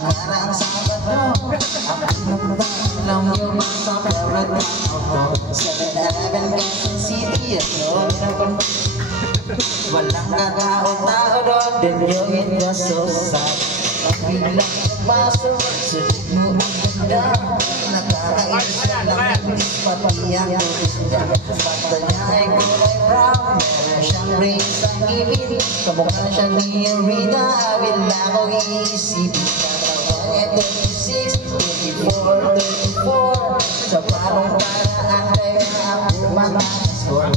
nakaraang Sabado ang pinagdaan ng iyong sa favorite auto 7-Eleven, Quezon City. Walang katao-tao doon, then you're in the so sad. Pagbilang pasok, sulit mo ang ganda. Nakakaisa lang hindi pati ang ganda. Basta niya ay kulay brown, meron siyang race ang ibig. Kamukha siya ni Rita, bila ko iisipin. Katawang 36, 24, 34. Sa parang paraan kaya ako makakascore.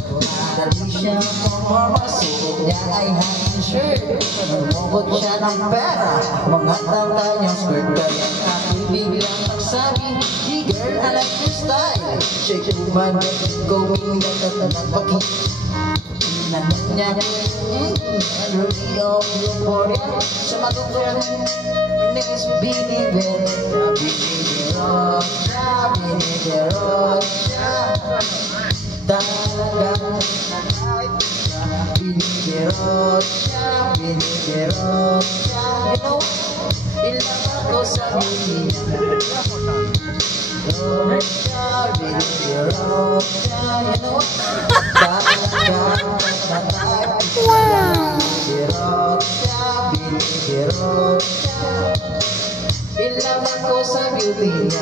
Dali siya pumapasuot niya ay hanging shirt. Lumukot siya ng pera, mga tanda niyang skirt. Kaya ako'y biglang nagsabi, hey girl, I like your style. Shake your body, go in the nagpaki. Inanan niya, early of euphoria. Sumagot ko, name is Billy Bell. Billy Rocha, Billy Rocha. Talagang Binigerosya, Binigerosya. You know, ilang ako sa Binigerosya, Binigerosya. You know, talagang Binigerosya, Binigerosya. Ilang ako sa beauty niya.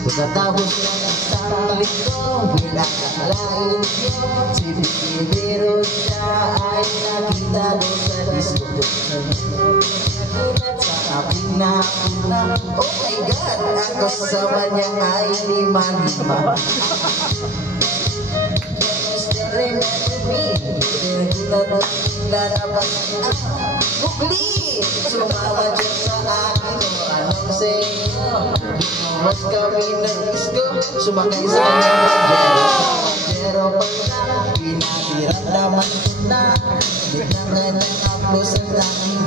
Pagkatapos na nagsalit ko, binakalain ko. Si Binigerosya ay nakita doon sa disco. Nagulat sa aking nakuna. Oh my God, ang kasama niya ay lima-lima. Remember me, nagulat lalabas ang bukli. Sumama dyan sa akin, anong sa'yo? Mas kami nag-disco, sumakay sa kanyang pajero. Pagka pinatiran naman ko na, di na nga na ako sa langit.